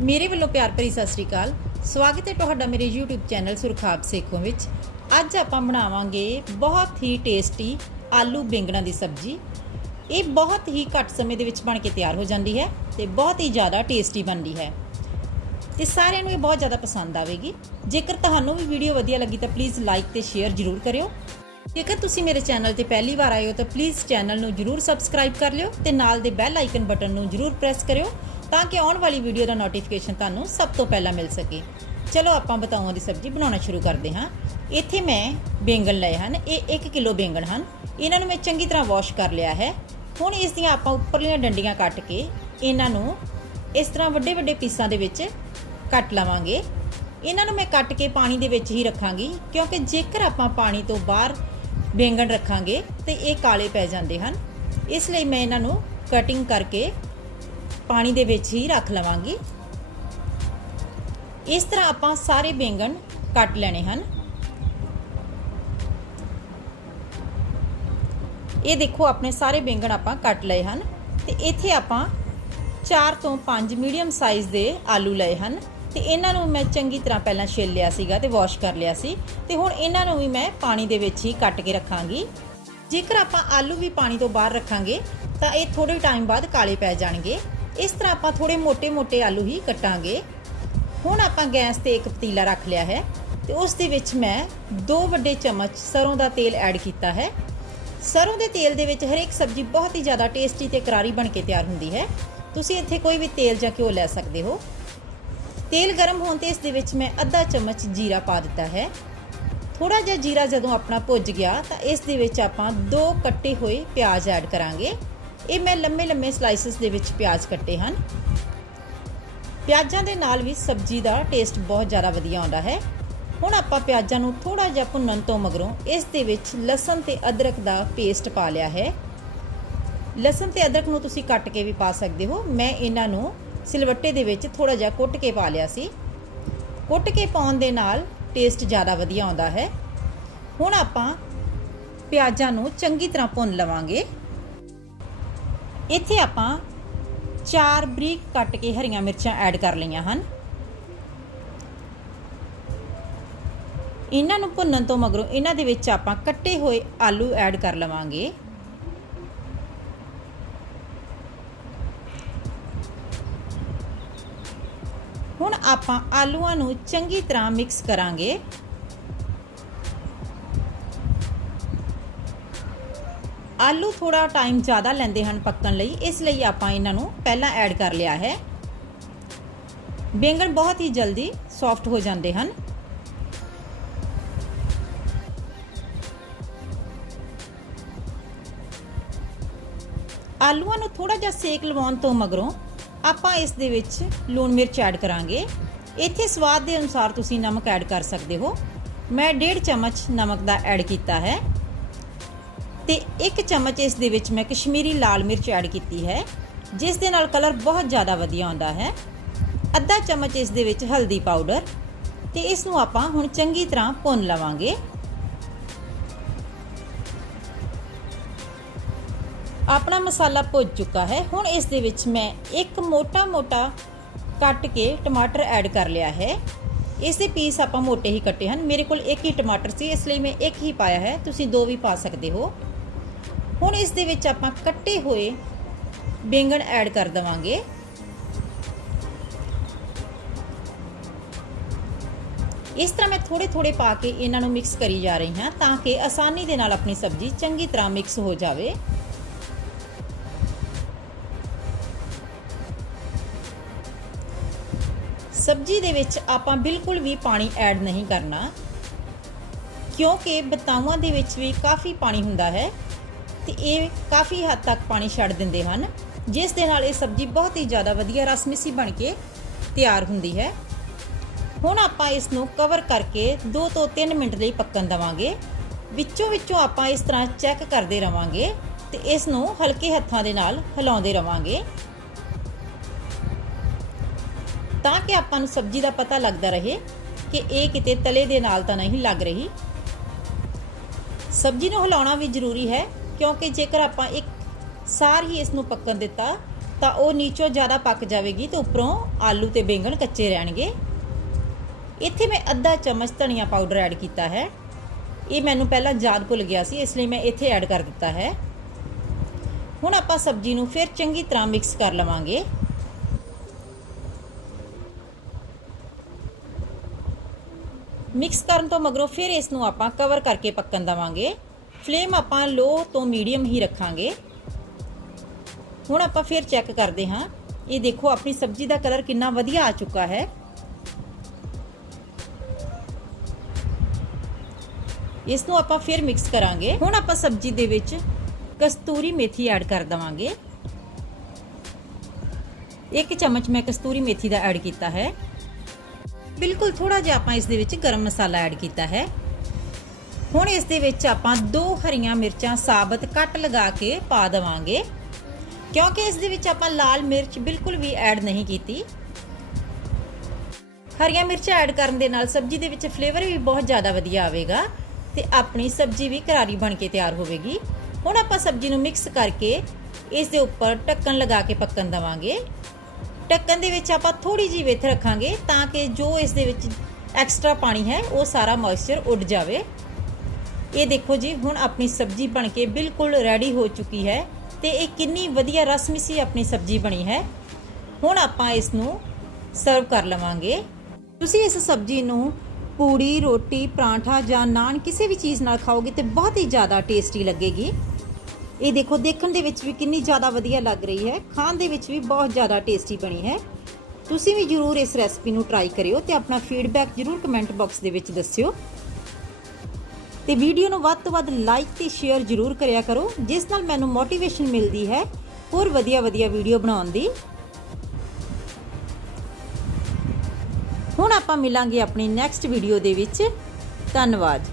ਮੇਰੇ ਵੱਲੋਂ ਪਿਆਰ ਭਰੀ ਸਤਿ ਸ੍ਰੀ ਅਕਾਲ। ਸਵਾਗਤ ਹੈ ਤੁਹਾਡਾ ਮੇਰੇ YouTube ਚੈਨਲ ਸੁਰਖਾਬ ਸੇਖੋਂ ਵਿੱਚ। ਅੱਜ ਆਪਾਂ ਬਣਾਵਾਂਗੇ ਬਹੁਤ ਹੀ ਟੇਸਟੀ ਆਲੂ ਬੈਂਗਣਾ ਦੀ ਸਬਜ਼ੀ। ਇਹ ਬਹੁਤ ਹੀ ਘੱਟ ਸਮੇਂ ਦੇ ਵਿੱਚ ਬਣ ਕੇ ਤਿਆਰ ਹੋ ਜਾਂਦੀ ਹੈ ਤੇ ਬਹੁਤ ਹੀ ਜ਼ਿਆਦਾ ਟੇਸਟੀ ਬਣਦੀ ਹੈ। ਤੇ ਸਾਰਿਆਂ ਨੂੰ ਇਹ ਬਹੁਤ ਜ਼ਿਆਦਾ ਪਸੰਦ ਆਵੇਗੀ। ਜੇਕਰ ਤੁਹਾਨੂੰ ਵੀ ਵੀਡੀਓ ਵਧੀਆ ਲੱਗੀ ਤਾਂ ਪਲੀਜ਼ ਲਾਈਕ ਤੇ ਸ਼ੇਅਰ ਜ਼ਰੂਰ ਕਰਿਓ। ਜੇਕਰ ਤੁਸੀਂ ਮੇਰੇ ਚੈਨਲ ਤੇ ਪਹਿਲੀ ਵਾਰ ਆਏ ਹੋ ਤਾਂ ਪਲੀਜ਼ ਚੈਨਲ ਨੂੰ ਜ਼ਰੂਰ ਸਬਸਕ੍ਰਾਈਬ ਕਰ ਲਿਓ ਤੇ ਨਾਲ ਦੇ ਬੈਲ ਆਈਕਨ ਬਟਨ ਨੂੰ ਜ਼ਰੂਰ ਪ੍ਰੈਸ ਕਰਿਓ। ਤਾਂ ਕਿ ਆਉਣ ਵਾਲੀ ਵੀਡੀਓ ਦਾ ਨੋਟੀਫਿਕੇਸ਼ਨ ਤੁਹਾਨੂੰ ਸਭ ਤੋਂ ਪਹਿਲਾਂ ਮਿਲ ਸਕੇ। ਚਲੋ ਆਪਾਂ ਬਤਾਉਆਂ ਦੀ ਸਬਜ਼ੀ ਬਣਾਉਣਾ ਸ਼ੁਰੂ ਕਰਦੇ ਹਾਂ। ਇੱਥੇ ਮੈਂ ਬੈਂਗਣ ਲਏ ਹਨ। ਇਹ 1 ਕਿਲੋ ਬੈਂਗਣ ਹਨ। ਇਹਨਾਂ ਨੂੰ ਮੈਂ ਚੰਗੀ ਤਰ੍ਹਾਂ ਵਾਸ਼ ਕਰ ਲਿਆ ਹੈ। ਹੁਣ ਇਸ ਦੀਆਂ ਆਪਾਂ ਉੱਪਰਲੀਆਂ ਡੰਡੀਆਂ ਕੱਟ ਕੇ ਇਹਨਾਂ ਨੂੰ ਇਸ ਤਰ੍ਹਾਂ ਵੱਡੇ ਵੱਡੇ ਪੀਸਾਂ ਦੇ ਵਿੱਚ ਕੱਟ ਲਵਾਂਗੇ। ਇਹਨਾਂ ਨੂੰ ਮੈਂ ਕੱਟ ਕੇ ਪਾਣੀ ਦੇ ਵਿੱਚ ਹੀ ਰੱਖਾਂਗੀ, ਕਿਉਂਕਿ ਜੇਕਰ ਆਪਾਂ ਪਾਣੀ ਤੋਂ ਬਾਹਰ ਬੈਂਗਣ ਰੱਖਾਂਗੇ ਤੇ ਇਹ ਕਾਲੇ ਪੈ ਜਾਂਦੇ ਹਨ। ਇਸ ਲਈ ਮੈਂ ਇਹਨਾਂ ਨੂੰ ਕਟਿੰਗ ਕਰਕੇ ਪਾਣੀ ਦੇ ਵਿੱਚ ਹੀ ਰੱਖ ਲਵਾਂਗੀ। ਇਸ ਤਰ੍ਹਾਂ ਆਪਾਂ ਸਾਰੇ ਬੈਂਗਣ ਕੱਟ ਲੈਣੇ ਹਨ। ਇਹ ਦੇਖੋ, ਆਪਣੇ ਸਾਰੇ ਬੈਂਗਣ ਆਪਾਂ ਕੱਟ ਲਏ ਹਨ ਤੇ ਇੱਥੇ ਆਪਾਂ 4 ਤੋਂ 5 ਮੀਡੀਅਮ ਸਾਈਜ਼ ਦੇ ਆਲੂ ਲਏ ਹਨ ਤੇ ਇਹਨਾਂ ਨੂੰ ਮੈਂ ਚੰਗੀ ਤਰ੍ਹਾਂ ਪਹਿਲਾਂ ਛਿੱਲ ਲਿਆ ਸੀਗਾ ਤੇ ਵਾਸ਼ ਕਰ ਲਿਆ ਸੀ ਤੇ ਹੁਣ ਇਹਨਾਂ ਨੂੰ ਵੀ ਮੈਂ ਪਾਣੀ ਦੇ ਵਿੱਚ ਹੀ ਕੱਟ ਕੇ ਰੱਖਾਂਗੀ। ਜੇਕਰ ਆਪਾਂ ਆਲੂ ਵੀ ਪਾਣੀ ਤੋਂ ਬਾਹਰ ਰੱਖਾਂਗੇ ਤਾਂ ਇਹ ਥੋੜੇ ਟਾਈਮ ਬਾਅਦ ਕਾਲੇ ਪੈ ਜਾਣਗੇ। ਇਸ ਤਰ੍ਹਾਂ ਆਪਾਂ ਥੋੜੇ ਮੋਟੇ ਮੋਟੇ ਆਲੂ ਹੀ ਕੱਟਾਂਗੇ। ਹੁਣ ਆਪਾਂ ਗੈਸ ਤੇ ਇੱਕ ਪਤੀਲਾ ਰੱਖ ਲਿਆ ਹੈ ਤੇ ਉਸ ਦੇ ਵਿੱਚ ਮੈਂ ਦੋ ਵੱਡੇ ਚਮਚ ਸਰੋਂ ਦਾ ਤੇਲ ਐਡ ਕੀਤਾ ਹੈ। ਸਰੋਂ ਦੇ ਤੇਲ ਦੇ ਵਿੱਚ ਹਰੇਕ ਸਬਜ਼ੀ ਬਹੁਤ ਹੀ ਜ਼ਿਆਦਾ ਟੇਸਟੀ ਤੇ ਕਰਾਰੀ ਬਣ ਕੇ ਤਿਆਰ ਹੁੰਦੀ ਹੈ। ਤੁਸੀਂ ਇੱਥੇ ਕੋਈ ਵੀ ਤੇਲ ਜਾਂ ਘਿਓ ਲੈ ਸਕਦੇ ਹੋ। ਤੇਲ ਗਰਮ ਹੋਣ ਤੇ ਇਸ ਦੇ ਵਿੱਚ ਮੈਂ ਅੱਧਾ ਚਮਚ ਜੀਰਾ ਪਾ ਦਿੱਤਾ ਹੈ। ਥੋੜਾ ਜਿਹਾ ਜੀਰਾ ਜਦੋਂ ਆਪਣਾ ਭੁੱਜ ਗਿਆ ਤਾਂ ਇਸ ਦੇ ਵਿੱਚ ਆਪਾਂ ਦੋ ਕੱਟੇ ਹੋਏ ਪਿਆਜ਼ ਐਡ ਕਰਾਂਗੇ। ਇਹ ਮੈਂ ਲੰਮੇ ਲੰਮੇ ਸਲਾਈਸਸ ਦੇ ਵਿੱਚ ਪਿਆਜ਼ ਕੱਟੇ ਹਨ। ਪਿਆਜ਼ਾਂ ਦੇ ਨਾਲ ਵੀ ਸਬਜ਼ੀ ਦਾ ਟੇਸਟ ਬਹੁਤ ਜ਼ਿਆਦਾ ਵਧੀਆ ਆਉਂਦਾ ਹੈ। ਹੁਣ ਆਪਾਂ ਪਿਆਜ਼ਾਂ ਨੂੰ ਥੋੜਾ ਜਿਹਾ ਭੁੰਨਣ ਤੋਂ ਮਗਰੋਂ ਇਸ ਦੇ ਵਿੱਚ ਲਸਣ ਤੇ ਅਦਰਕ ਦਾ ਪੇਸਟ ਪਾ ਲਿਆ ਹੈ। ਲਸਣ ਤੇ ਅਦਰਕ ਨੂੰ ਤੁਸੀਂ ਕੱਟ ਕੇ ਵੀ ਪਾ ਸਕਦੇ ਹੋ। ਮੈਂ ਇਹਨਾਂ ਨੂੰ ਸਿਲਵੱਟੇ ਦੇ ਵਿੱਚ ਥੋੜਾ ਜਿਹਾ ਕੁੱਟ ਕੇ ਪਾ ਲਿਆ ਸੀ। ਕੁੱਟ ਕੇ ਪਾਉਣ ਦੇ ਨਾਲ ਟੇਸਟ ਜ਼ਿਆਦਾ ਵਧੀਆ ਆਉਂਦਾ ਹੈ। ਹੁਣ ਆਪਾਂ ਪਿਆਜ਼ਾਂ ਨੂੰ ਚੰਗੀ ਤਰ੍ਹਾਂ ਭੁੰਨ ਲਵਾਂਗੇ। ਇੱਥੇ ਆਪਾਂ ਚਾਰ ਬਰੀਕ ਕੱਟ ਕੇ ਹਰੀਆਂ ਮਿਰਚਾਂ ਐਡ ਕਰ ਲਈਆਂ ਹਨ। ਇਹਨਾਂ ਨੂੰ ਭੁੰਨਣ ਤੋਂ ਮਗਰੋਂ ਇਹਨਾਂ ਦੇ ਵਿੱਚ ਆਪਾਂ ਕੱਟੇ ਹੋਏ ਆਲੂ ਐਡ ਕਰ ਲਵਾਂਗੇ। ਹੁਣ ਆਪਾਂ ਆਲੂਆਂ ਨੂੰ ਚੰਗੀ ਤਰ੍ਹਾਂ ਮਿਕਸ ਕਰਾਂਗੇ। ਆਲੂ ਥੋੜਾ ਟਾਈਮ ਜ਼ਿਆਦਾ ਲੈਂਦੇ ਹਨ ਪੱਕਣ ਲਈ, ਇਸ ਲਈ ਆਪਾਂ ਇਹਨਾਂ ਨੂੰ ਪਹਿਲਾਂ ਐਡ ਕਰ ਲਿਆ ਹੈ। ਬੈਂਗਣ ਬਹੁਤ ਹੀ ਜਲਦੀ ਸੌਫਟ ਹੋ ਜਾਂਦੇ ਹਨ। ਆਲੂਆਂ ਨੂੰ ਥੋੜਾ ਜਿਹਾ ਸੇਕ ਲਵਾਉਣ ਤੋਂ ਮਗਰੋਂ ਆਪਾਂ ਇਸ ਦੇ ਵਿੱਚ ਲੂਣ ਮਿਰਚ ਐਡ ਕਰਾਂਗੇ। ਇੱਥੇ ਸਵਾਦ ਦੇ ਅਨੁਸਾਰ ਤੁਸੀਂ ਨਮਕ ਐਡ ਕਰ ਸਕਦੇ ਹੋ। ਮੈਂ 1.5 ਚਮਚ ਨਮਕ ਦਾ ਐਡ ਕੀਤਾ ਹੈ। ਤੇ 1 ਚਮਚ ਇਸ ਦੇ ਵਿੱਚ ਮੈਂ ਕਸ਼ਮੀਰੀ ਲਾਲ ਮਿਰਚ ਐਡ ਕੀਤੀ ਹੈ, ਜਿਸ ਦੇ ਨਾਲ ਕਲਰ ਬਹੁਤ ਜ਼ਿਆਦਾ ਵਧੀਆ ਆਉਂਦਾ ਹੈ। ਅੱਧਾ ਚਮਚ ਇਸ ਦੇ ਵਿੱਚ ਹਲਦੀ ਪਾਊਡਰ ਤੇ ਇਸ ਨੂੰ ਆਪਾਂ ਹੁਣ ਚੰਗੀ ਤਰ੍ਹਾਂ ਭੁੰਨ ਲਵਾਂਗੇ। ਆਪਣਾ ਮਸਾਲਾ ਭੁੱਜ ਚੁੱਕਾ ਹੈ। ਹੁਣ ਇਸ ਦੇ ਵਿੱਚ ਮੈਂ ਇੱਕ ਮੋਟਾ-ਮੋਟਾ ਕੱਟ ਕੇ ਟਮਾਟਰ ਐਡ ਕਰ ਲਿਆ ਹੈ। ਇਸ ਦੇ ਪੀਸ ਆਪਾਂ ਮੋਟੇ ਹੀ ਕੱਟੇ ਹਨ। ਮੇਰੇ ਕੋਲ ਇੱਕ ਹੀ ਟਮਾਟਰ ਸੀ, ਇਸ ਲਈ ਮੈਂ ਇੱਕ ਹੀ ਪਾਇਆ ਹੈ। ਤੁਸੀਂ ਦੋ ਵੀ ਪਾ ਸਕਦੇ ਹੋ। ਹੁਣ ਇਸ ਦੇ ਵਿੱਚ ਆਪਾਂ ਕੱਟੇ ਹੋਏ ਬੈਂਗਣ ਐਡ ਕਰ ਦਵਾਂਗੇ। ਇਸ ਤਰ੍ਹਾਂ ਮੈਂ ਥੋੜੇ ਥੋੜੇ ਪਾ ਕੇ ਇਹਨਾਂ ਨੂੰ ਮਿਕਸ ਕਰੀ ਜਾ ਰਹੀ ਹਾਂ ਤਾਂ ਕਿ ਆਸਾਨੀ ਦੇ ਨਾਲ ਆਪਣੀ ਸਬਜ਼ੀ ਚੰਗੀ ਤਰ੍ਹਾਂ ਮਿਕਸ ਹੋ ਜਾਵੇ। ਸਬਜ਼ੀ ਦੇ ਵਿੱਚ ਆਪਾਂ ਬਿਲਕੁਲ ਵੀ ਪਾਣੀ ਐਡ ਨਹੀਂ ਕਰਨਾ, ਕਿਉਂਕਿ ਬਤਾਵਾਂ ਦੇ ਵਿੱਚ ਵੀ ਕਾਫੀ ਪਾਣੀ ਹੁੰਦਾ ਹੈ। ਤੇ ਇਹ ਕਾਫੀ ਹੱਦ ਤੱਕ ਪਾਣੀ ਛੱਡ ਦਿੰਦੇ ਹਨ, ਜਿਸ ਦੇ ਨਾਲ ਇਹ ਸਬਜ਼ੀ ਬਹੁਤ ਹੀ ਜ਼ਿਆਦਾ ਵਧੀਆ ਰਸਮਿਸੀ ਬਣ ਕੇ ਤਿਆਰ ਹੁੰਦੀ ਹੈ। ਹੁਣ ਆਪਾਂ ਇਸ ਨੂੰ ਕਵਰ ਕਰਕੇ 2 ਤੋਂ 3 ਮਿੰਟ ਲਈ ਪੱਕਣ ਦਵਾਂਗੇ। ਵਿੱਚੋਂ ਵਿੱਚੋਂ ਆਪਾਂ ਇਸ ਤਰ੍ਹਾਂ ਚੈੱਕ ਕਰਦੇ ਰਵਾਂਗੇ ਤੇ ਇਸ ਨੂੰ ਹਲਕੇ ਹੱਥਾਂ ਦੇ ਨਾਲ ਹਿਲਾਉਂਦੇ ਰਵਾਂਗੇ। ਤਾਂ ਕਿ ਆਪਾਂ ਨੂੰ ਸਬਜ਼ੀ ਦਾ ਪਤਾ ਲੱਗਦਾ ਰਹੇ ਕਿ ਇਹ ਕਿਤੇ ਤਲੇ ਦੇ ਨਾਲ ਤਾਂ ਨਹੀਂ ਲੱਗ ਰਹੀ। ਸਬਜ਼ੀ ਨੂੰ ਹਿਲਾਉਣਾ ਵੀ ਜ਼ਰੂਰੀ ਹੈ ਕਿਉਂਕਿ ਜੇਕਰ ਆਪਾਂ ਇੱਕ ਸਾਰ ਹੀ ਇਸ ਨੂੰ ਪੱਕਣ ਦਿੱਤਾ, ਤਾਂ ਉਹ ਨੀਚੋਂ ਜ਼ਿਆਦਾ ਪੱਕ ਜਾਵੇਗੀ ਤੇ ਉੱਪਰੋਂ ਆਲੂ ਤੇ ਬੈਂਗਣ ਕੱਚੇ ਰਹਿਣਗੇ। ਇੱਥੇ ਮੈਂ ਅੱਧਾ ਚਮਚ ਧਨੀਆ ਪਾਊਡਰ ਐਡ ਕੀਤਾ ਹੈ। ਇਹ ਮੈਨੂੰ ਪਹਿਲਾਂ ਯਾਦ ਭੁੱਲ ਗਿਆ ਸੀ, ਇਸ ਲਈ ਮੈਂ ਇੱਥੇ ਐਡ ਕਰ ਦਿੱਤਾ ਹੈ। ਹੁਣ ਆਪਾਂ ਸਬਜ਼ੀ ਨੂੰ ਫਿਰ ਚੰਗੀ ਤਰ੍ਹਾਂ ਮਿਕਸ ਕਰ ਲਵਾਂਗੇ। ਮਿਕਸ ਕਰਨ ਤੋਂ ਮਗਰੋਂ ਫਿਰ ਇਸ ਨੂੰ ਆਪਾਂ ਕਵਰ ਕਰਕੇ ਪੱਕਣ ਦਵਾਂਗੇ। ਫਲੇਮ ਆਪਾਂ ਲੋ ਤੋਂ ਮੀਡੀਅਮ ਹੀ ਰੱਖਾਂਗੇ। ਹੁਣ ਆਪਾਂ ਫਿਰ ਚੈੱਕ ਕਰਦੇ ਹਾਂ। ਇਹ ਦੇਖੋ, ਆਪਣੀ ਸਬਜ਼ੀ ਦਾ ਕਲਰ ਕਿੰਨਾ ਵਧੀਆ ਆ ਚੁੱਕਾ ਹੈ। ਇਸ ਨੂੰ ਆਪਾਂ ਫਿਰ ਮਿਕਸ ਕਰਾਂਗੇ। ਹੁਣ ਆਪਾਂ ਸਬਜ਼ੀ ਦੇ ਵਿੱਚ ਕਸਤੂਰੀ ਮੇਥੀ ਐਡ ਕਰ ਦਵਾਂਗੇ। ਇੱਕ ਚਮਚ ਮੈਂ ਕਸਤੂਰੀ ਮੇਥੀ ਦਾ ਐਡ ਕੀਤਾ ਹੈ। ਬਿਲਕੁਲ ਥੋੜਾ ਜਿਹਾ ਆਪਾਂ ਇਸ ਦੇ ਵਿੱਚ ਗਰਮ ਮਸਾਲਾ ਐਡ ਕੀਤਾ ਹੈ। ਹੁਣ ਇਸ ਦੇ ਵਿੱਚ ਆਪਾਂ ਦੋ ਹਰੀਆਂ ਮਿਰਚਾਂ ਸਾਬਤ ਕੱਟ ਲਗਾ ਕੇ ਪਾ ਦਵਾਂਗੇ। ਕਿਉਂਕਿ ਇਸ ਦੇ ਵਿੱਚ ਆਪਾਂ ਲਾਲ ਮਿਰਚ ਬਿਲਕੁਲ ਵੀ ਐਡ ਨਹੀਂ ਕੀਤੀ। ਹਰੀਆਂ ਮਿਰਚਾਂ ਐਡ ਕਰਨ ਦੇ ਨਾਲ ਸਬਜ਼ੀ ਦੇ ਵਿੱਚ ਫਲੇਵਰ ਵੀ ਬਹੁਤ ਜ਼ਿਆਦਾ ਵਧੀਆ ਆਵੇਗਾ ਤੇ ਆਪਣੀ ਸਬਜ਼ੀ ਵੀ ਕਰਾਰੀ ਬਣ ਕੇ ਤਿਆਰ ਹੋਵੇਗੀ। ਹੁਣ ਆਪਾਂ ਸਬਜ਼ੀ ਨੂੰ ਮਿਕਸ ਕਰਕੇ ਇਸ ਦੇ ਉੱਪਰ ਢੱਕਣ ਲਗਾ ਕੇ ਪੱਕਣ ਦਵਾਂਗੇ। ਢੱਕਣ ਦੇ ਵਿੱਚ ਆਪਾਂ ਥੋੜੀ ਜਿਹੀ ਵਿੱਥ ਰੱਖਾਂਗੇ ਤਾਂ ਕਿ ਜੋ ਇਸ ਦੇ ਵਿੱਚ ਐਕਸਟਰਾ ਪਾਣੀ ਹੈ, ਉਹ ਸਾਰਾ ਮੋਇਸਚਰ ਉੱਡ ਜਾਵੇ। ਇਹ ਦੇਖੋ ਜੀ, ਹੁਣ ਆਪਣੀ ਸਬਜ਼ੀ ਬਣ ਕੇ ਬਿਲਕੁਲ ਰੈਡੀ ਹੋ ਚੁੱਕੀ ਹੈ ਤੇ ਇਹ ਕਿੰਨੀ ਵਧੀਆ ਰਸਮਿਸੀ ਆਪਣੀ ਸਬਜ਼ੀ ਬਣੀ ਹੈ। ਹੁਣ ਆਪਾਂ ਇਸ ਨੂੰ ਸਰਵ ਕਰ ਲਵਾਂਗੇ। ਤੁਸੀਂ ਇਸ ਸਬਜ਼ੀ ਨੂੰ ਪੂੜੀ, ਰੋਟੀ, ਪਰਾਂਠਾ ਜਾਂ ਨਾਨ ਕਿਸੇ ਵੀ ਚੀਜ਼ ਨਾਲ ਖਾਓਗੇ ਤੇ ਬਹੁਤ ਹੀ ਜ਼ਿਆਦਾ ਟੇਸਟੀ ਲੱਗੇਗੀ। ਇਹ ਦੇਖੋ, ਦੇਖਣ ਦੇ ਵਿੱਚ ਵੀ ਕਿੰਨੀ ਜ਼ਿਆਦਾ ਵਧੀਆ ਲੱਗ ਰਹੀ ਹੈ। ਖਾਣ ਦੇ ਵਿੱਚ ਵੀ ਬਹੁਤ ਜ਼ਿਆਦਾ ਟੇਸਟੀ ਬਣੀ ਹੈ। ਤੁਸੀਂ ਵੀ ਜਰੂਰ ਇਸ ਰੈਸਪੀ ਨੂੰ ਟਰਾਈ ਕਰਿਓ ਤੇ ਆਪਣਾ ਫੀਡਬੈਕ ਜਰੂਰ ਕਮੈਂਟ ਬਾਕਸ ਦੇ ਵਿੱਚ ਦੱਸਿਓ। ਤੇ ਵੀਡੀਓ ਨੂੰ ਵੱਧ ਤੋਂ ਵੱਧ ਲਾਈਕ ਤੇ ਸ਼ੇਅਰ ਜਰੂਰ ਕਰਿਆ ਕਰੋ, ਜਿਸ ਨਾਲ ਮੈਨੂੰ ਮੋਟੀਵੇਸ਼ਨ ਮਿਲਦੀ ਹੈ ਹੋਰ ਵਧੀਆ ਵਧੀਆ ਵੀਡੀਓ ਬਣਾਉਣ ਦੀ। ਹੁਣ ਆਪਾਂ ਮਿਲਾਂਗੇ ਆਪਣੀ ਨੈਕਸਟ ਵੀਡੀਓ ਦੇ ਵਿੱਚ। ਧੰਨਵਾਦ।